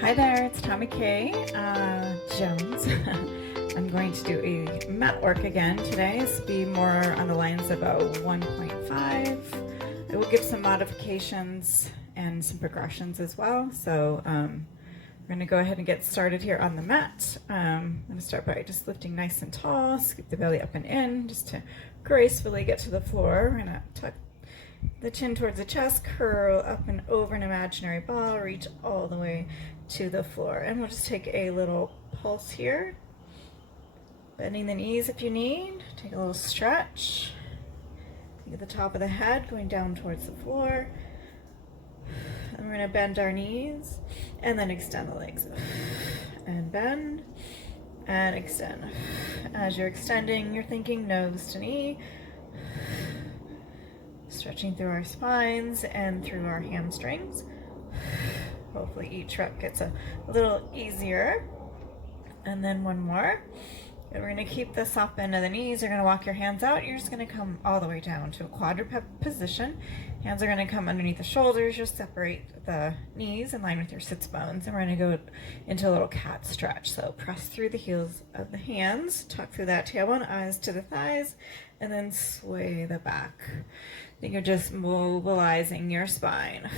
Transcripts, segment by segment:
Hi there, it's Tommy K. Jones. I'm going to do a mat work again today. This will be more on the lines of a 1.5. I will give some modifications and some progressions as well. So we're going to go ahead and get started here on the mat. I'm going to start by just lifting nice and tall, scoop the belly up and in just to gracefully get to the floor. We're going to tuck the chin towards the chest, curl up and over an imaginary ball, reach all the way to the floor. And we'll just take a little pulse here. Bending the knees if you need. Take a little stretch. Think at the top of the head, going down towards the floor. And we're going to bend our knees and then extend the legs. And bend and extend. As you're extending, you're thinking nose to knee. Stretching through our spines and through our hamstrings. Hopefully each rep gets a little easier. And then one more. And we're going to keep this up into the knees. You're going to walk your hands out. You're just going to come all the way down to a quadruped position. Hands are going to come underneath the shoulders. Just separate the knees in line with your sits bones. And we're going to go into a little cat stretch. So press through the heels of the hands. Tuck through that tailbone, eyes to the thighs. And then sway the back. Then you're just mobilizing your spine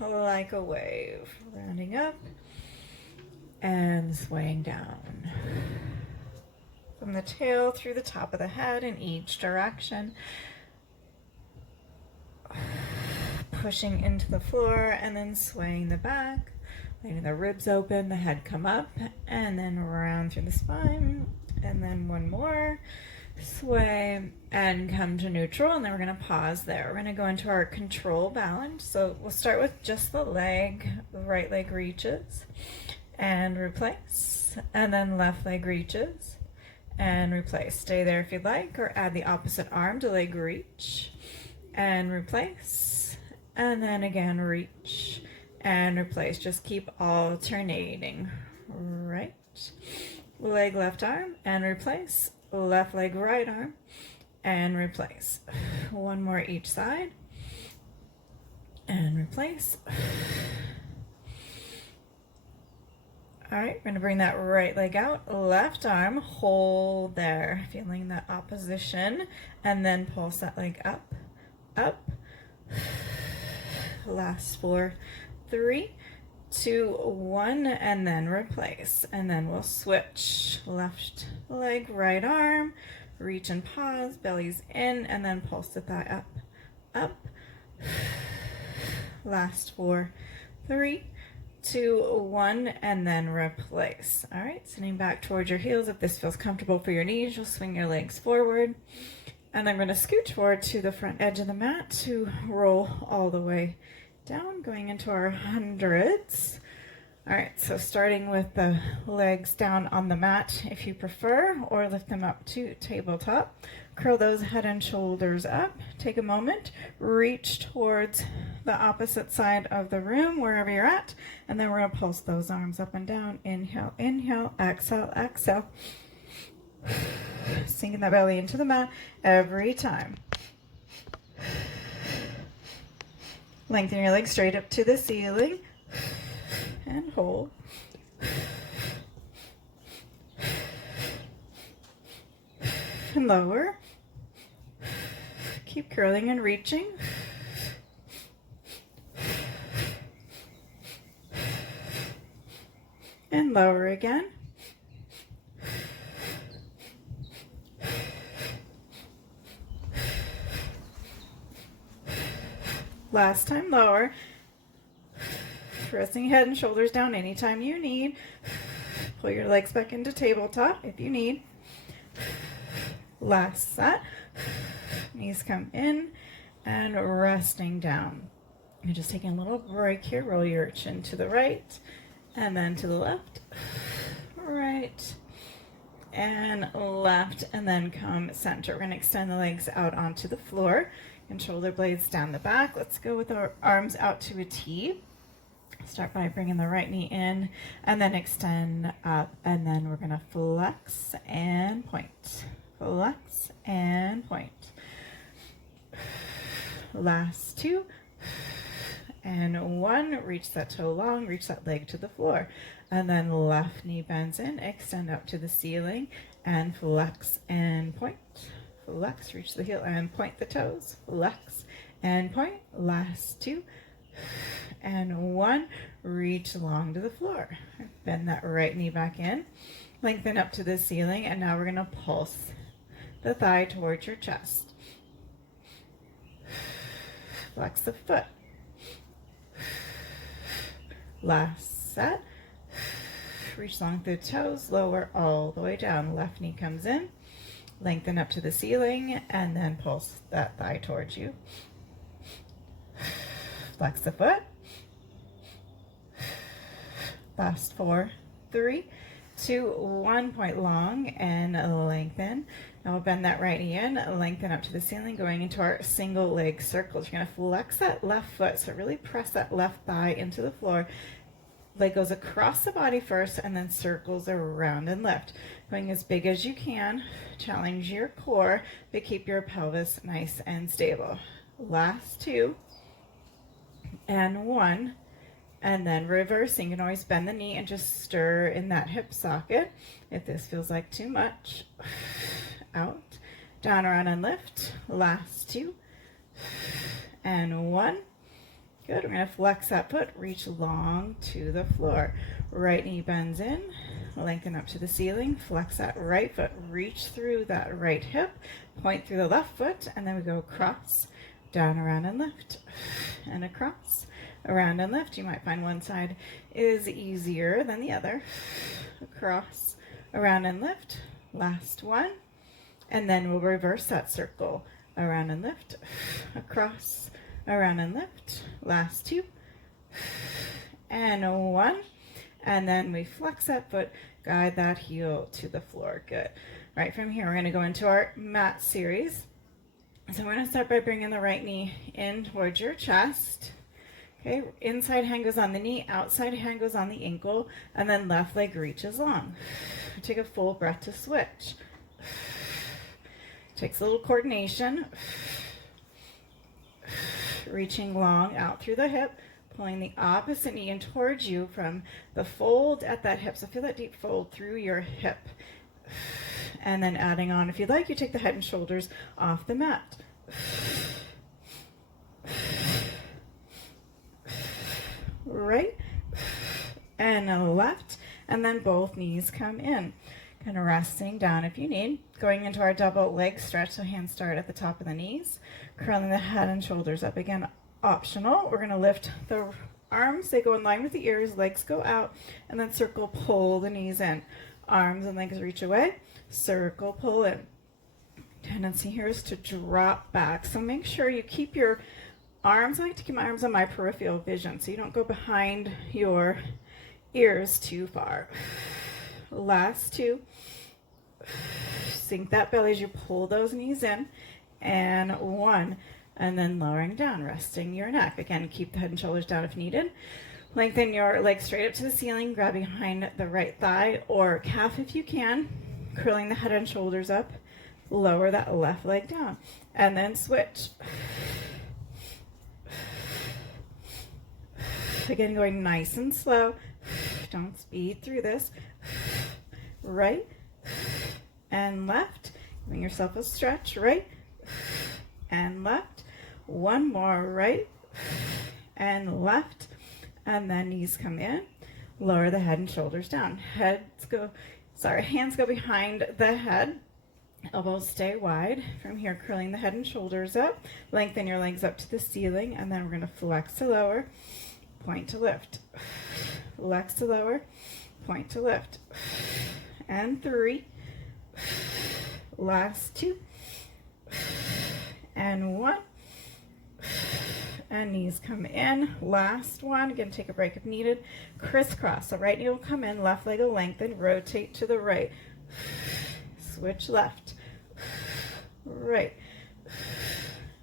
like a wave. Rounding up and swaying down. From the tail through the top of the head in each direction. Pushing into the floor and then swaying the back. Letting the ribs open, the head come up, and then round through the spine. And then one more. Sway and come to neutral, and then we're going to pause there. We're going to go into our control balance. So we'll start with just the leg. The right leg reaches and replace, and then left leg reaches and replace. Stay there if you'd like, or add the opposite arm to leg reach and replace, and then again reach and replace. Just keep alternating. Right leg, left arm and replace. Left leg, right arm, and replace. One more each side, and replace. All right, we're going to bring that right leg out, left arm, hold there, feeling that opposition, and then pulse that leg up, up. Last 4, 3, 2, 1, and then replace. And then we'll switch. Left leg, right arm, reach and pause, belly's in, and then pulse the thigh up, up. Last 4, 3, 2, 1, and then replace. All right, sitting back towards your heels. If this feels comfortable for your knees, you'll swing your legs forward. And I'm going to scooch forward to the front edge of the mat to roll all the way down, going into our hundreds. All right, so starting with the legs down on the mat if you prefer, or lift them up to tabletop. Curl those head and shoulders up. Take a moment, reach towards the opposite side of the room, wherever you're at, and then we're going to pulse those arms up and down. Inhale, inhale, exhale, exhale. Sinking that belly into the mat every time. Lengthen your legs straight up to the ceiling and hold. And lower. Keep curling and reaching. And lower again. Last time, lower. Pressing head and shoulders down anytime you need. Pull your legs back into tabletop if you need. Last set. Knees come in and resting down. You're just taking a little break here. Roll your chin to the right and then to the left. Right and left, and then come center. We're going to extend the legs out onto the floor and shoulder blades down the back. Let's go with our arms out to a T. Start by bringing the right knee in and then extend up, and then we're going to flex and point. Flex and point. Last 2 and 1, reach that toe long, reach that leg to the floor. And then left knee bends in, extend up to the ceiling, and flex and point. Flex, reach the heel and point the toes. Flex and point. Last 2 and 1, reach long to the floor. Bend that right knee back in, lengthen up to the ceiling, and now we're going to pulse the thigh towards your chest. Flex the foot. Last set. Reach long through the toes, lower all the way down. Left knee comes in, lengthen up to the ceiling, and then pulse that thigh towards you. Flex the foot. Last 4, 3, 2, 1, point long and lengthen. Now we'll bend that right knee in, lengthen up to the ceiling, going into our single leg circles. You're going to flex that left foot, so really press that left thigh into the floor. Leg goes across the body first and then circles around and lift. Going as big as you can, challenge your core, but keep your pelvis nice and stable. Last 2 and 1. And then reversing, you can always bend the knee and just stir in that hip socket. If this feels like too much, out, down, around, and lift. Last 2 and 1. Good, we're gonna flex that foot, reach long to the floor. Right knee bends in, lengthen up to the ceiling, flex that right foot, reach through that right hip, point through the left foot, and then we go across, down, around, and lift, and across, around and lift. You might find one side is easier than the other. Across, around and lift. Last 1. And then we'll reverse that circle. Around and lift. Across, around and lift. Last 2. And 1. And then we flex that foot, guide that heel to the floor. Good. All right, from here, we're going to go into our mat series. So we're going to start by bringing the right knee in towards your chest. Okay, inside hand goes on the knee, outside hand goes on the ankle, and then left leg reaches long. Take a full breath to switch. Takes a little coordination. Reaching long out through the hip, pulling the opposite knee in towards you from the fold at that hip. So feel that deep fold through your hip. And then adding on, if you'd like, you take the head and shoulders off the mat. Right and left, and then both knees come in. Kind of resting down if you need. Going into our double leg stretch, so hands start at the top of the knees. Curling the head and shoulders up. Again, optional. We're going to lift the arms. They go in line with the ears. Legs go out, and then circle, pull the knees in. Arms and legs reach away. Circle, pull in. Tendency here is to drop back. So make sure you keep your arms. I like to keep my arms on my peripheral vision, so you don't go behind your ears too far. Last 2. Sink that belly as you pull those knees in. And 1. And then lowering down, resting your neck. Again, keep the head and shoulders down if needed. Lengthen your legs straight up to the ceiling, grab behind the right thigh or calf if you can. Curling the head and shoulders up. Lower that left leg down. And then switch. Again, going nice and slow. Don't speed through this. Right and left. Giving yourself a stretch. Right and left. One more. Right and left. And then knees come in. Lower the head and shoulders down. Hands go behind the head. Elbows stay wide. From here, curling the head and shoulders up. Lengthen your legs up to the ceiling. And then we're going to flex to lower. Point to lift. Flex to lower. Point to lift. And 3. Last 2. And 1. And knees come in. Last 1. Again, take a break if needed. Crisscross. So right knee will come in. Left leg will lengthen. Rotate to the right. Switch left. Right.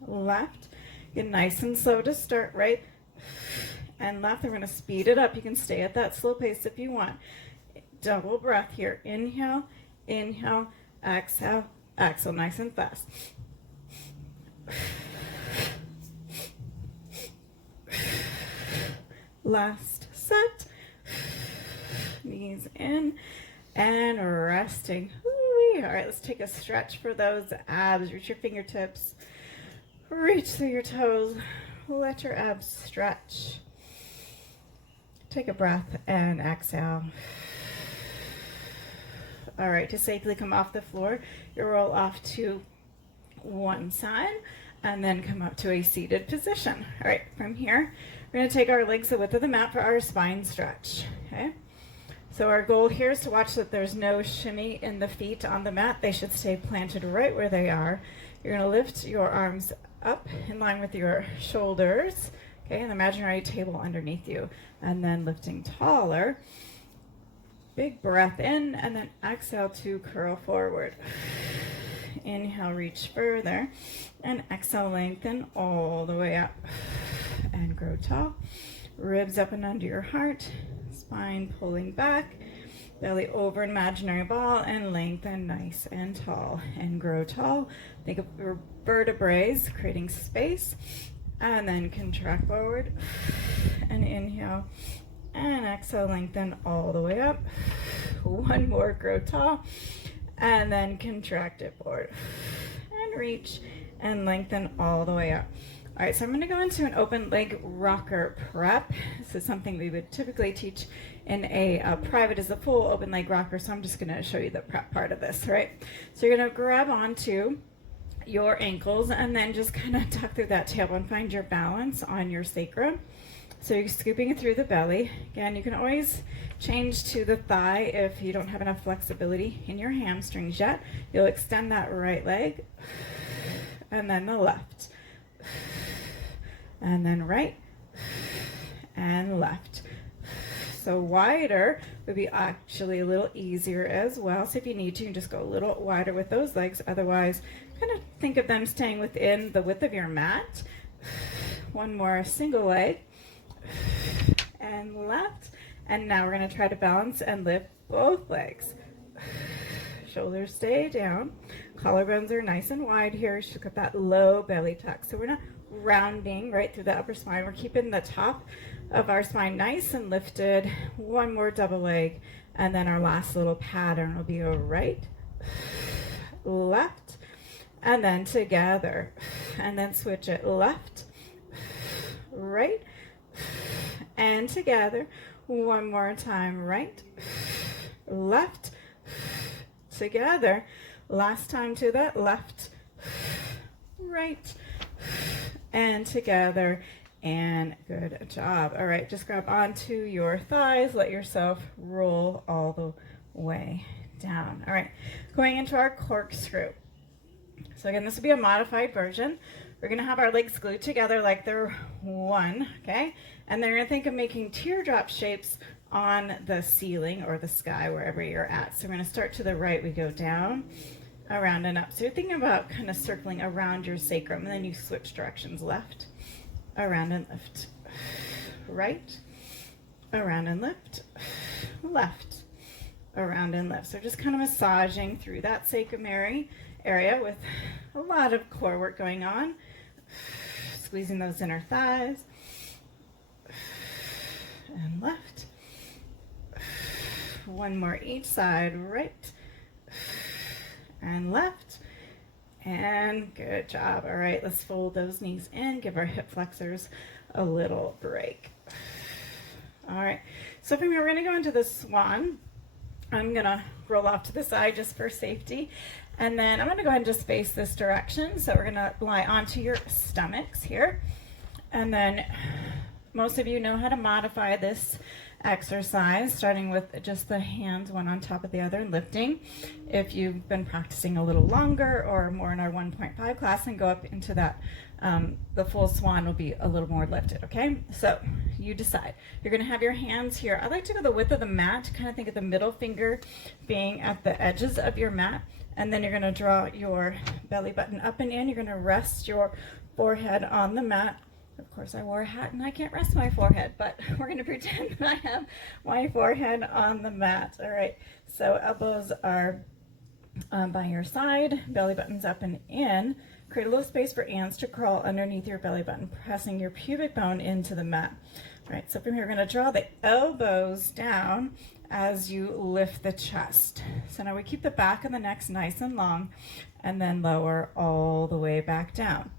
Left. Get nice and slow to start. Right and left. We're going to speed it up. You can stay at that slow pace if you want. Double breath here. Inhale, inhale, exhale, exhale. Nice and fast. Last set. Knees in and resting. All right, let's take a stretch for those abs. Reach your fingertips. Reach through your toes. Let your abs stretch. Take a breath and exhale. All right, to safely come off the floor, you roll off to one side and then come up to a seated position. All right, from here, we're going to take our legs the width of the mat for our spine stretch. Okay, so our goal here is to watch that there's no shimmy in the feet on the mat. They should stay planted right where they are. You're going to lift your arms up in line with your shoulders, okay, an imaginary table underneath you, and then lifting taller. Big breath in, and then exhale to curl forward. Inhale, reach further, and exhale, lengthen all the way up, and grow tall. Ribs up and under your heart, spine pulling back, belly over an imaginary ball, and lengthen nice and tall, and grow tall. Think of your vertebrae creating space, and then contract forward, and inhale, and exhale, lengthen all the way up. One more, grow tall, and then contract it forward, and reach, and lengthen all the way up. All right, so I'm going to go into an open leg rocker prep. This is something we would typically teach in a private as a full open leg rocker, so I'm just going to show you the prep part of this, right? So you're going to grab onto your ankles and then just kind of tuck through that tailbone, find your balance on your sacrum. So you're scooping it through the belly. Again, you can always change to the thigh if you don't have enough flexibility in your hamstrings yet. You'll extend that right leg, and then the left, and then right, and left. So wider would be actually a little easier as well. So if you need to, you can just go a little wider with those legs. Otherwise, kind of think of them staying within the width of your mat. One more, single leg, and left. And now we're going to try to balance and lift both legs. Shoulders stay down. Collarbones are nice and wide here. You should get that low belly tuck. So we're not rounding right through the upper spine. We're keeping the top of our spine nice and lifted. One more double leg. And then our last little pattern will be a right, left, and then together. And then switch it left, right, and together. One more time, right, left, together. Last time to that, left, right, and together. And good job. All right, just grab onto your thighs, let yourself roll all the way down. All right, going into our corkscrew. So again, this will be a modified version. We're gonna have our legs glued together like they're one, okay? And then you're gonna think of making teardrop shapes on the ceiling or the sky, wherever you're at. So we're gonna start to the right, we go down, around and up. So you're thinking about kind of circling around your sacrum, and then you switch directions, left, around and lift, right, around and lift, left, around and lift. So just kind of massaging through that sacrum area with a lot of core work going on, squeezing those inner thighs, and left, one more each side, right, and left. And good job. All right, let's fold those knees in, give our hip flexors a little break. All right, so from here, we're gonna go into the swan. I'm gonna roll off to the side just for safety. And then I'm gonna go ahead and just face this direction. So we're gonna lie onto your stomachs here. And then most of you know how to modify this exercise, starting with just the hands one on top of the other and lifting. If you've been practicing a little longer or more in our 1.5 class, and go up into that, the full swan will be a little more lifted, okay? So you decide. You're gonna have your hands here. I like to go the width of the mat, kind of think of the middle finger being at the edges of your mat, and then you're gonna draw your belly button up and in. You're gonna rest your forehead on the mat. Of course, I wore a hat and I can't rest my forehead, but we're going to pretend that I have my forehead on the mat. All right, so elbows are by your side, belly button's up and in. Create a little space for ants to crawl underneath your belly button, pressing your pubic bone into the mat. All right, so from here, we're gonna draw the elbows down as you lift the chest. So now we keep the back of the neck nice and long, and then lower all the way back down.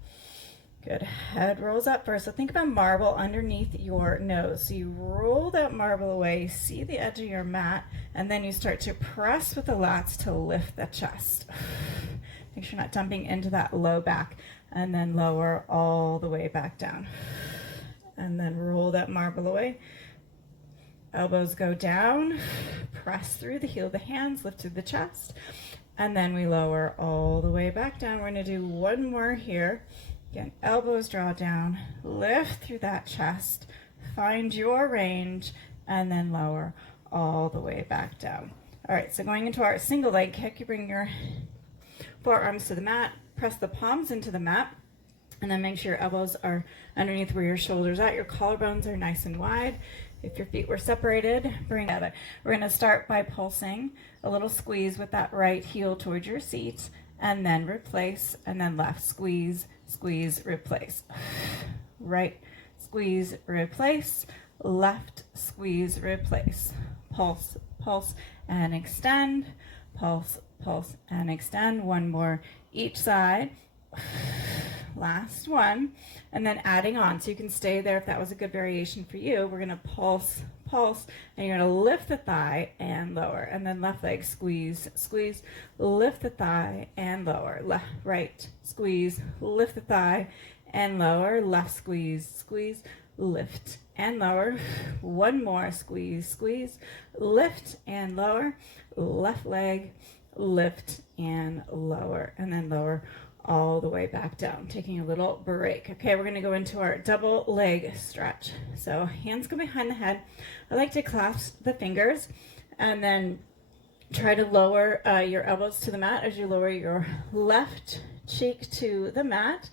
Good, head rolls up first. So think of a marble underneath your nose. So you roll that marble away, see the edge of your mat, and then you start to press with the lats to lift the chest. Make sure you're not dumping into that low back, and then lower all the way back down. And then roll that marble away. Elbows go down, press through the heel of the hands, lift through the chest, and then we lower all the way back down. We're gonna do one more here. Again, elbows draw down, lift through that chest, find your range, and then lower all the way back down. All right, so going into our single leg kick, you bring your forearms to the mat, press the palms into the mat, and then make sure your elbows are underneath where your shoulders are at. Your collarbones are nice and wide. If your feet were separated, bring it together. We're gonna start by pulsing a little squeeze with that right heel towards your seat, and then replace, and then left, squeeze, squeeze, replace. Right, squeeze, replace, left, squeeze, replace. Pulse, pulse, and extend. Pulse, pulse, and extend. One more each side. Last one, and then adding on, so you can stay there if that was a good variation for you. We're gonna pulse, pulse, and you're gonna lift the thigh and lower, and then left leg, squeeze, squeeze, lift the thigh and lower, left, right, squeeze, lift the thigh and lower, left, squeeze, squeeze, lift and lower. One more, squeeze, squeeze, lift and lower, left leg, lift and lower, and then lower all the way back down, taking a little break. Okay, we're gonna go into our double leg stretch. So hands go behind the head. I like to clasp the fingers and then try to lower your elbows to the mat as you lower your left cheek to the mat.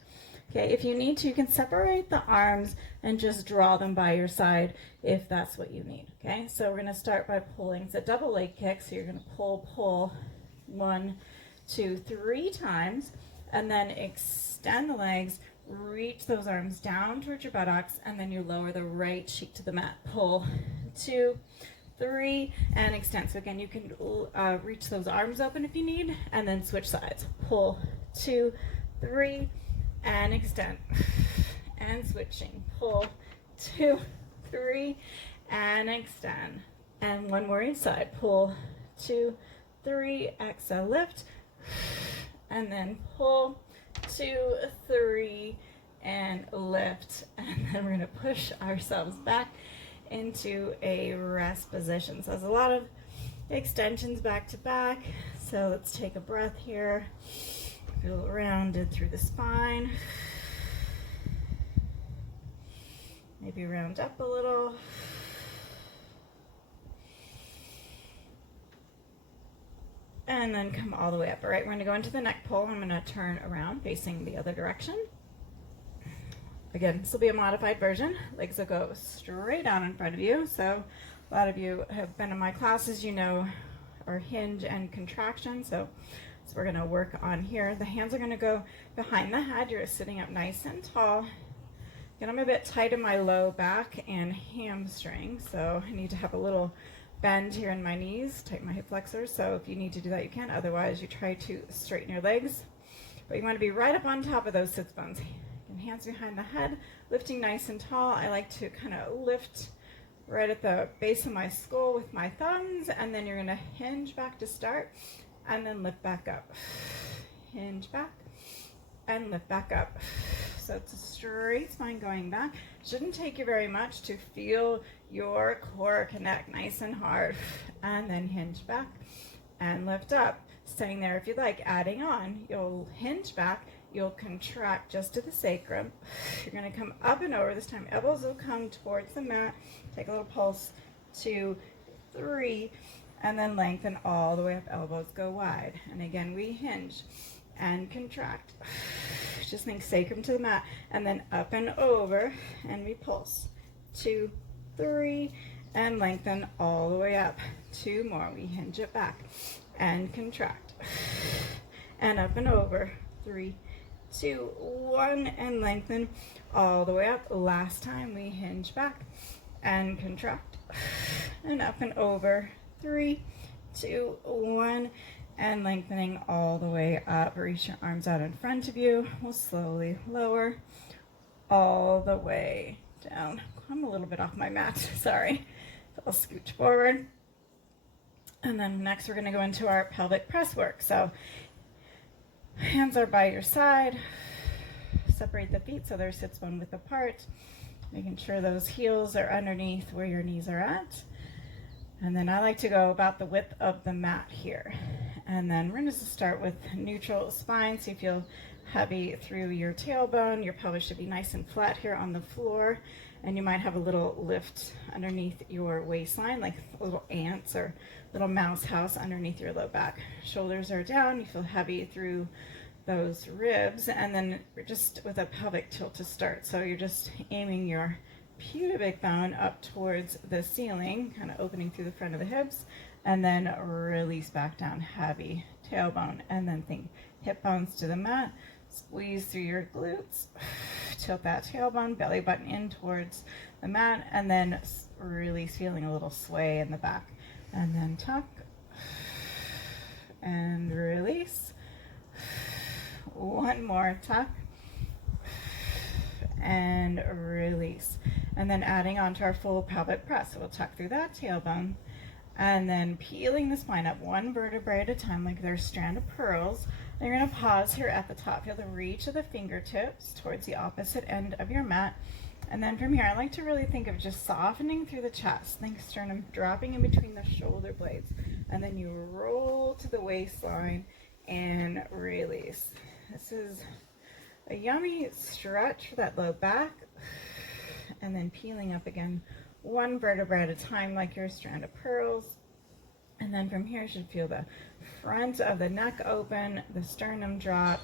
Okay, if you need to, you can separate the arms and just draw them by your side if that's what you need. Okay, so we're gonna start by pulling. It's a double leg kick, so you're gonna pull, pull, 1, 2, 3 times. And then extend the legs, reach those arms down towards your buttocks, and then you lower the right cheek to the mat. Pull, 2, 3, and extend. So again, you can reach those arms open if you need, and then switch sides. Pull, 2, 3, and extend. And switching. Pull, 2, 3, and extend. And one more each side. Pull, 2, 3, exhale, lift. And then pull, 2, 3, and lift. And then we're gonna push ourselves back into a rest position. So there's a lot of extensions back to back. So let's take a breath here. Feel rounded through the spine. Maybe round up a little. And then come all the way up. All right, we're gonna go into the neck pull. I'm gonna turn around facing the other direction. Again, this will be a modified version. Legs will go straight out in front of you. So a lot of you have been in my classes, you know, our hinge and contraction. So we're gonna work on here. The hands are gonna go behind the head. You're sitting up nice and tall. Again, I'm a bit tight in my low back and hamstring, so I need to have a little bend here in my knees, tighten my hip flexors. So if you need to do that, you can. Otherwise, you try to straighten your legs. But you want to be right up on top of those sits bones. And hands behind the head, lifting nice and tall. I like to kind of lift right at the base of my skull with my thumbs, and then you're going to hinge back to start, and then lift back up. Hinge back, and lift back up. So it's a straight spine going back. Shouldn't take you very much to feel your core connect nice and hard. And then hinge back and lift up. Staying there if you'd like. Adding on, you'll hinge back, you'll contract just to the sacrum. You're gonna come up and over. This time elbows will come towards the mat. Take a little pulse, 2, 3, and then lengthen all the way up. Elbows go wide. And again, we hinge and contract. Just think sacrum to the mat, and then up and over, and we pulse. 2, 3, and lengthen all the way up. 2 more. We hinge it back and contract. And up and over. 3, 2, 1, and lengthen all the way up. Last time we hinge back and contract and up and over. 3, 2, 1, and lengthening all the way up. Reach your arms out in front of you. We'll slowly lower all the way down. I'm a little bit off my mat, sorry. So I'll scooch forward. And then next we're gonna go into our pelvic press work. So hands are by your side. Separate the feet so they're sits bone width apart. Making sure those heels are underneath where your knees are at. And then I like to go about the width of the mat here. And then we're going to start with neutral spine, so you feel heavy through your tailbone. Your pelvis should be nice and flat here on the floor. And you might have a little lift underneath your waistline, like little ants or little mouse house underneath your low back. Shoulders are down, you feel heavy through those ribs. And then we're just with a pelvic tilt to start. So you're just aiming your pubic bone up towards the ceiling, kind of opening through the front of the hips, and then release back down, heavy tailbone, and then think hip bones to the mat, squeeze through your glutes, tilt that tailbone, belly button in towards the mat, and then release, feeling a little sway in the back, and then tuck and release. One more, tuck and release. And then adding on to our full pelvic press. So we'll tuck through that tailbone and then peeling the spine up one vertebrae at a time like they're a strand of pearls. And you're going to pause here at the top. Feel the reach of the fingertips towards the opposite end of your mat. And then from here, I like to really think of just softening through the chest. Think sternum dropping in between the shoulder blades. And then you roll to the waistline and release. This is a yummy stretch for that low back. And then peeling up again, one vertebra at a time like your strand of pearls. And then from here, you should feel the front of the neck open, the sternum drop,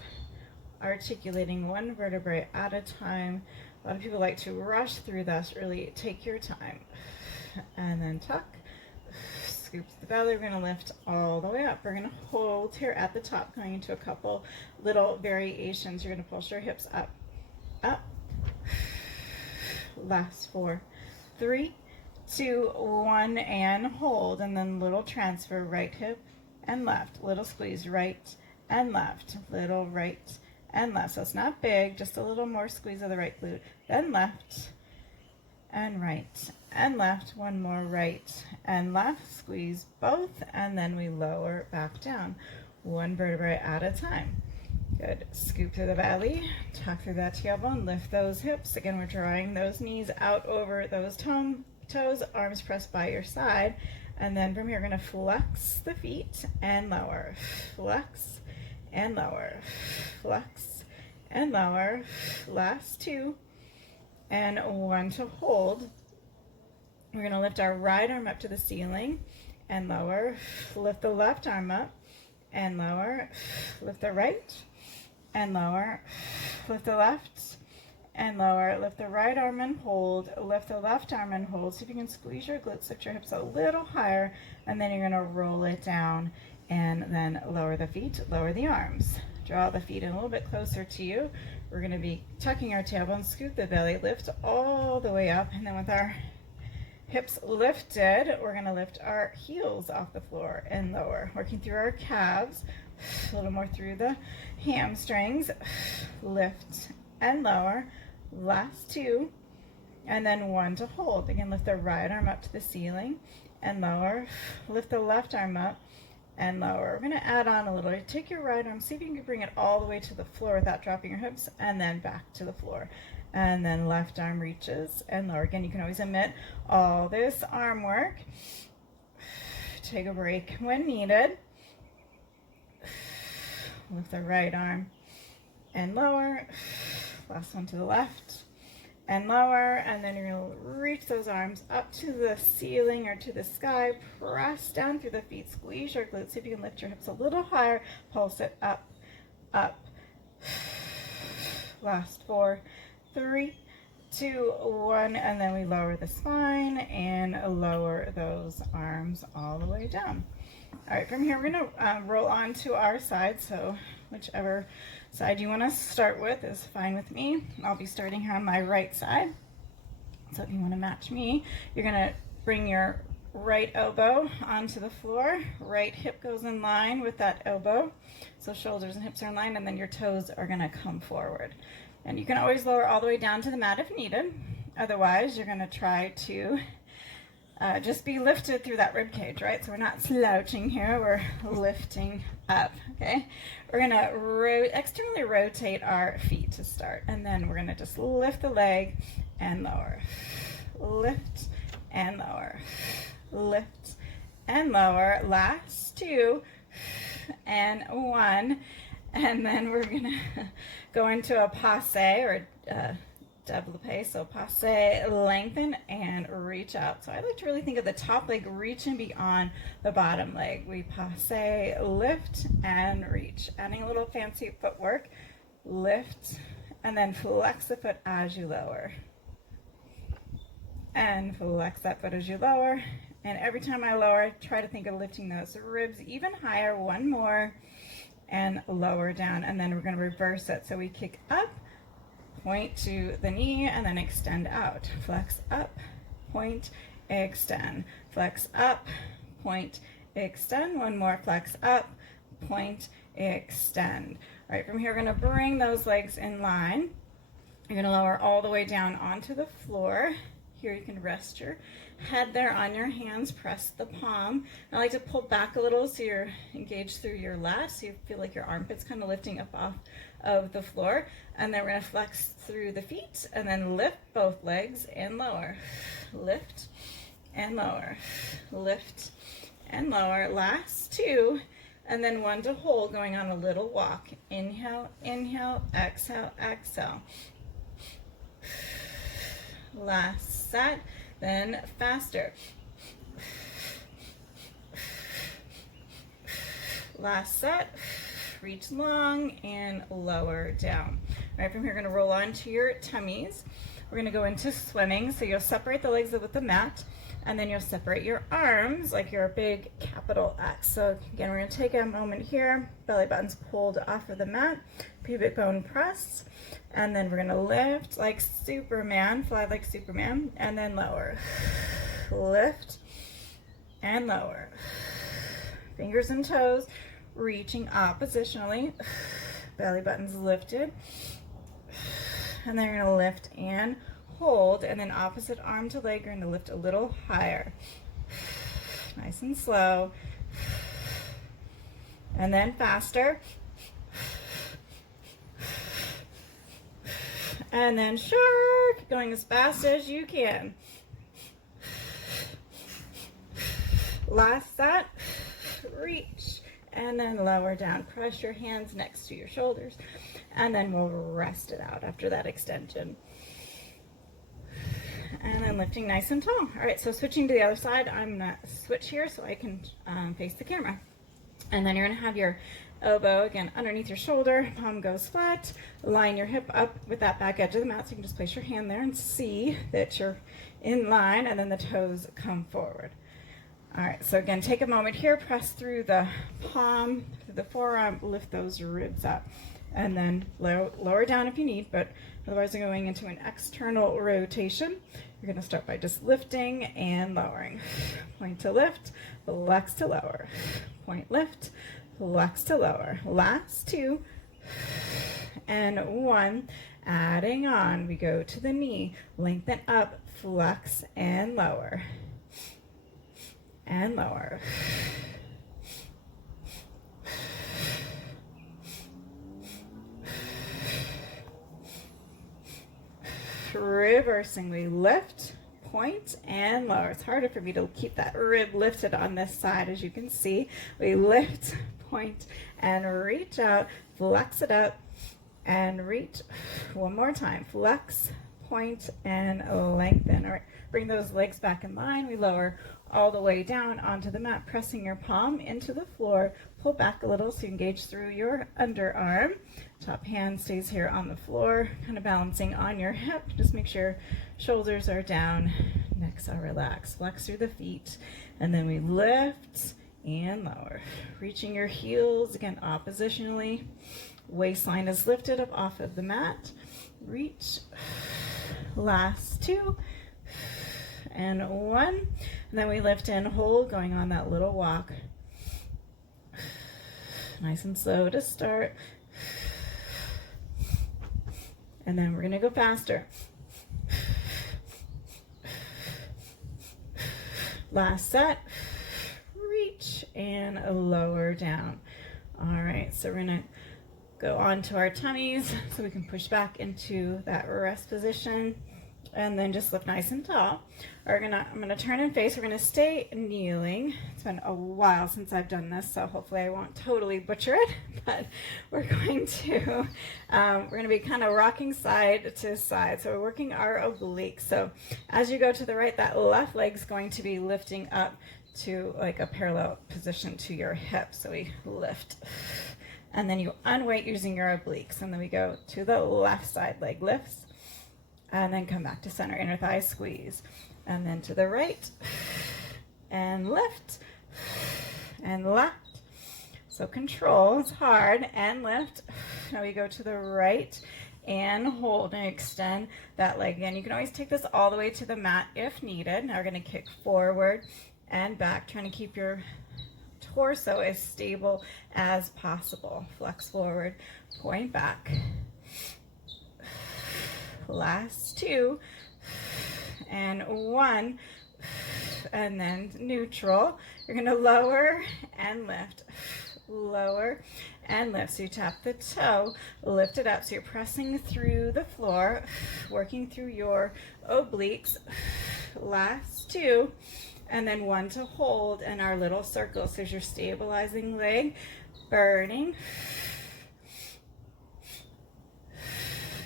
articulating one vertebrae at a time. A lot of people like to rush through this. Really take your time. And then tuck, scoop to the belly. We're going to lift all the way up. We're going to hold here at the top, going into a couple little variations. You're going to pulse your hips up, up. Last 4, 3, 2, 1, and hold. And then little transfer, right hip and left. Little squeeze, right and left. Little right and left. So it's not big, just a little more squeeze of the right glute. Then left and right and left. One more, right and left. Squeeze both, and then we lower back down. One vertebrae at a time. Good. Scoop through the belly, tuck through that tailbone, lift those hips. Again, we're drawing those knees out over those toes, arms pressed by your side. And then from here, we're going to flex the feet and lower. Flex and lower. Flex and lower. Last 2 and 1 to hold. We're going to lift our right arm up to the ceiling and lower. Lift the left arm up and lower. Lift the right and lower, lift the left and lower, lift the right arm and hold, lift the left arm and hold. See if you can squeeze your glutes, lift your hips a little higher, and then you're going to roll it down and then lower the feet, lower the arms. Draw the feet in a little bit closer to you. We're going to be tucking our tailbone, scoop the belly, lift all the way up, and then with our hips lifted, we're going to lift our heels off the floor and lower, working through our calves, a little more through the hamstrings. Lift and lower. Last 2 and then 1 to hold. Again, lift the right arm up to the ceiling and lower. Lift the left arm up and lower. We're going to add on a little. Take your right arm, see if you can bring it all the way to the floor without dropping your hips, and then back to the floor. And then left arm reaches and lower. Again, you can always omit all this arm work. Take a break when needed. Lift the right arm and lower. Last one to the left and lower. And then you're going to reach those arms up to the ceiling or to the sky. Press down through the feet. Squeeze your glutes. See if you can lift your hips a little higher. Pulse it up, up. Last 4, 3, 2, 1. And then we lower the spine and lower those arms all the way down. All right, from here we're going to roll on to our side. So whichever side you want to start with is fine with me. I'll be starting here on my right side. So if you want to match me, you're going to bring your right elbow onto the floor. Right hip goes in line with that elbow. So shoulders and hips are in line, and then your toes are going to come forward. And you can always lower all the way down to the mat if needed. Otherwise, you're going to try to just be lifted through that rib cage, right? So we're not slouching here, we're lifting up, okay? We're gonna externally rotate our feet to start, and then we're gonna just lift the leg and lower. Lift and lower. Lift and lower. Last 2 and 1. And then we're gonna go into a passe or développé, so passe, lengthen, and reach out. So I like to really think of the top leg reaching beyond the bottom leg. We passe, lift, and reach. Adding a little fancy footwork, lift, and then flex the foot as you lower. And flex that foot as you lower. And every time I lower, try to think of lifting those ribs even higher. One more, and lower down. And then we're going to reverse it. So we kick up, point to the knee, and then extend out. Flex up, point, extend. Flex up, point, extend. One more, flex up, point, extend. All right, from here we're going to bring those legs in line. You're going to lower all the way down onto the floor. Here you can rest your head there on your hands, press the palm. I like to pull back a little so you're engaged through your lats, so you feel like your armpits kind of lifting up off of the floor. And then we're going to flex through the feet and then lift both legs and lower. Lift and lower. Lift and lower. Last 2, and then 1 to hold, going on a little walk. Inhale, inhale, exhale, exhale. Last set, then faster. Last set, reach long and lower down. All right, from here, we're going to roll onto your tummies. We're going to go into swimming. So you'll separate the legs with the mat, and then you'll separate your arms like you're a big capital X. So again, we're going to take a moment here, belly buttons pulled off of the mat, pubic bone pressed, and then we're going to lift like Superman, fly like Superman, and then lower. Lift and lower. Fingers and toes reaching oppositionally. Belly buttons lifted. And then you're going to lift and hold, and then opposite arm to leg, you're going to lift a little higher. Nice and slow. And then faster. And then shark, going as fast as you can. Last set, reach, and then lower down. Press your hands next to your shoulders, and then we'll rest it out after that extension. And then lifting nice and tall. All right, so switching to the other side, I'm gonna switch here so I can face the camera. And then you're gonna have your elbow again underneath your shoulder, palm goes flat, line your hip up with that back edge of the mat, so you can just place your hand there and see that you're in line, and then the toes come forward. All right, so again, take a moment here, press through the palm, through the forearm, lift those ribs up, and then lower down if you need, but otherwise you're going into an external rotation. You're gonna start by just lifting and lowering. Point to lift, flex to lower. Point, lift, flex to lower. Last 2 and 1. Adding on, we go to the knee, lengthen up, flex and lower. And lower. Reversing, we lift, point, and lower. It's harder for me to keep that rib lifted on this side, as you can see. We lift, point, and reach out, flex it up, and reach. One more time, flex, point, and lengthen. All right, bring those legs back in line. We lower all the way down onto the mat, pressing your palm into the floor. Pull back a little so you engage through your underarm. Top hand stays here on the floor, kind of balancing on your hip. Just make sure shoulders are down, necks are relaxed. Flex through the feet, and then we lift and lower. Reaching your heels, again, oppositionally. Waistline is lifted up off of the mat. Reach. Last 2. And 1. And then we lift and hold, going on that little walk. Nice and slow to start. And then we're going to go faster. Last set. Reach and lower down. All right, so we're going to go onto our tummies so we can push back into that rest position. And then just lift nice and tall. I'm gonna turn and face. We're gonna stay kneeling. It's been a while since I've done this, so hopefully I won't totally butcher it. But we're going to be kind of rocking side to side. So we're working our obliques. So as you go to the right, that left leg's going to be lifting up to like a parallel position to your hip. So we lift, and then you unweight using your obliques, and then we go to the left side leg lifts. And then come back to center, inner thigh squeeze. And then to the right, and lift, and left. So control is hard, and lift. Now we go to the right, and hold, and extend that leg again. You can always take this all the way to the mat if needed. Now we're gonna kick forward and back, trying to keep your torso as stable as possible. Flex forward, point back. Last 2, and 1, and then neutral. You're going to lower and lift, lower and lift. So you tap the toe, lift it up. So you're pressing through the floor, working through your obliques. Last 2, and then 1 to hold in our little circle. So as you're stabilizing leg, burning.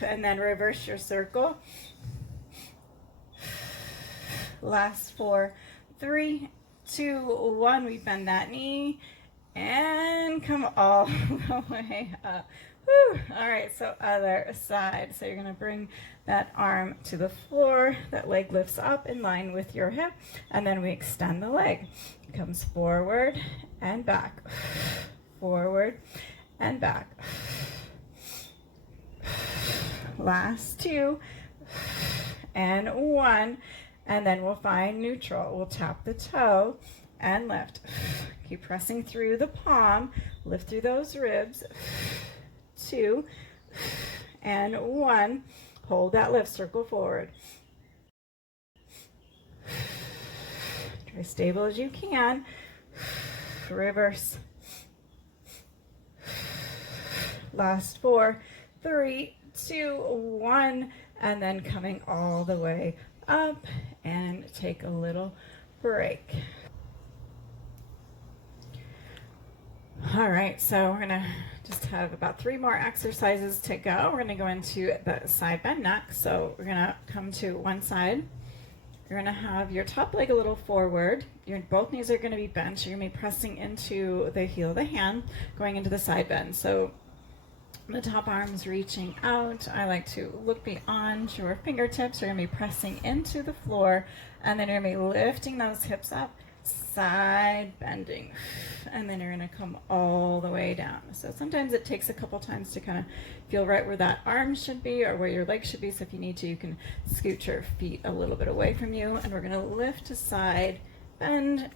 And then reverse your circle. Last 4, 3, 2, 1. We bend that knee and come all the way up. Whew. All right, so other side. So you're going to bring that arm to the floor. That leg lifts up in line with your hip, and then we extend the leg. It comes forward and back, forward and back. Last 2, and 1, and then we'll find neutral. We'll tap the toe and lift. Keep pressing through the palm, lift through those ribs. 2, and 1. Hold that lift, circle forward. Try stable as you can. Reverse. Last 4, 3, 2, 1, and then coming all the way up, and take a little break. All right, so we're gonna just have about 3 more exercises to go. We're gonna go into the side bend next. So we're gonna come to one side. You're gonna have your top leg a little forward. Both knees are gonna be bent. So you're gonna be pressing into the heel of the hand, going into the side bend. So the top arm's reaching out. I like to look beyond your fingertips. You're gonna be pressing into the floor, and then you're gonna be lifting those hips up, side bending, and then you're gonna come all the way down. So sometimes it takes a couple times to kind of feel right where that arm should be or where your leg should be. So if you need to, you can scoot your feet a little bit away from you, and we're gonna lift to side bend,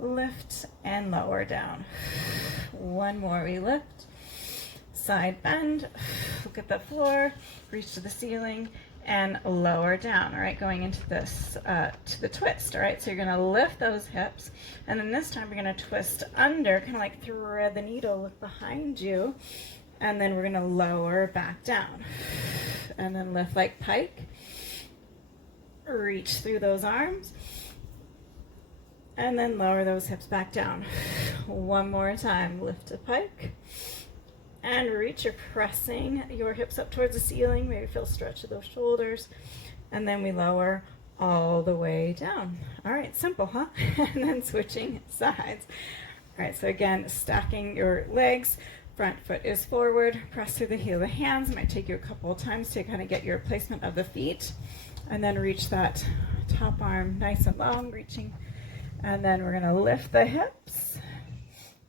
lift and lower down. One more, we lift, side bend, look at the floor, reach to the ceiling, and lower down. All right, going into this to the twist. All right, so you're gonna lift those hips, and then this time we're gonna twist under, kind of like thread the needle, look behind you, and then we're gonna lower back down, and then lift like pike, reach through those arms, and then lower those hips back down. One more time, lift a pike and reach. You're pressing your hips up towards the ceiling. Maybe feel stretch of those shoulders, and then we lower all the way down. All right, simple, huh? And then switching sides. All right, so again, stacking your legs. Front foot is forward, press through the heel of the hands. It might take you a couple of times to kind of get your placement of the feet, and then reach that top arm nice and long, reaching And then we're gonna lift the hips.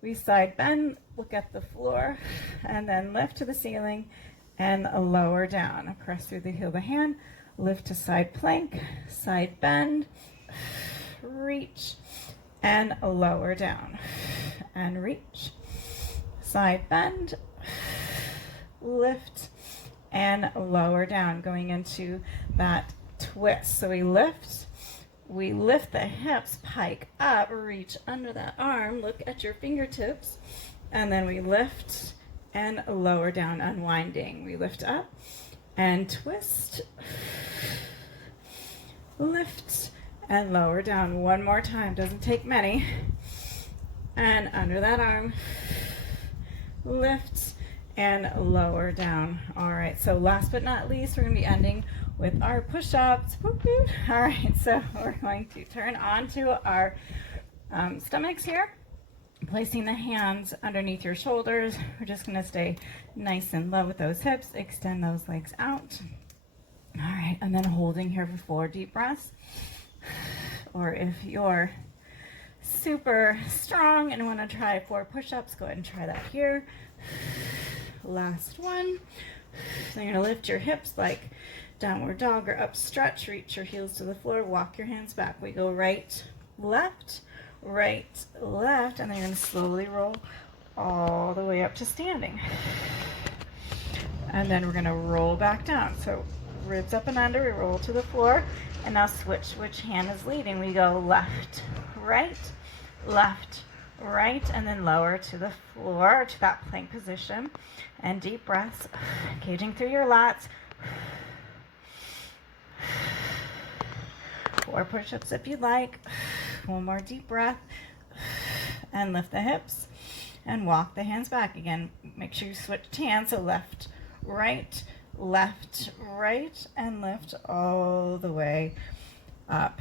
We side bend, look at the floor, and then lift to the ceiling and lower down. Press through the heel of the hand, lift to side plank, side bend, reach, and lower down. And reach, side bend, lift, and lower down, going into that twist. So we lift the hips, pike up, reach under that arm, look at your fingertips, and then we lift and lower down, unwinding. We lift up and twist, lift and lower down. One more time, doesn't take many. And under that arm, lift and lower down. All right, so last but not least, we're gonna be ending with our push-ups. All right, so we're going to turn onto our stomachs here, placing the hands underneath your shoulders. We're just gonna stay nice and low with those hips, extend those legs out. All right, and then holding here for 4 deep breaths. Or if you're super strong and want to try 4 push-ups, go ahead and try that here. Last one. So you're going to lift your hips like downward dog or up stretch. Reach your heels to the floor. Walk your hands back. We go right, left, and then you're going to slowly roll all the way up to standing. And then we're going to roll back down. So ribs up and under. We roll to the floor. And now switch which hand is leading. We go left, right, and then lower to the floor, to that plank position. And deep breaths, engaging through your lats. 4 push-ups if you'd like. One more deep breath. And lift the hips. And walk the hands back again. Make sure you switch hands, so left, right, and lift all the way up.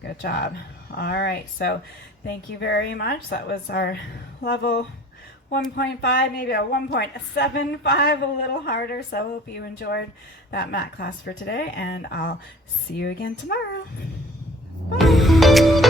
Good job. All right, so thank you very much. That was our level 1.5, maybe a 1.75, a little harder. So I hope you enjoyed that mat class for today, and I'll see you again tomorrow. Bye.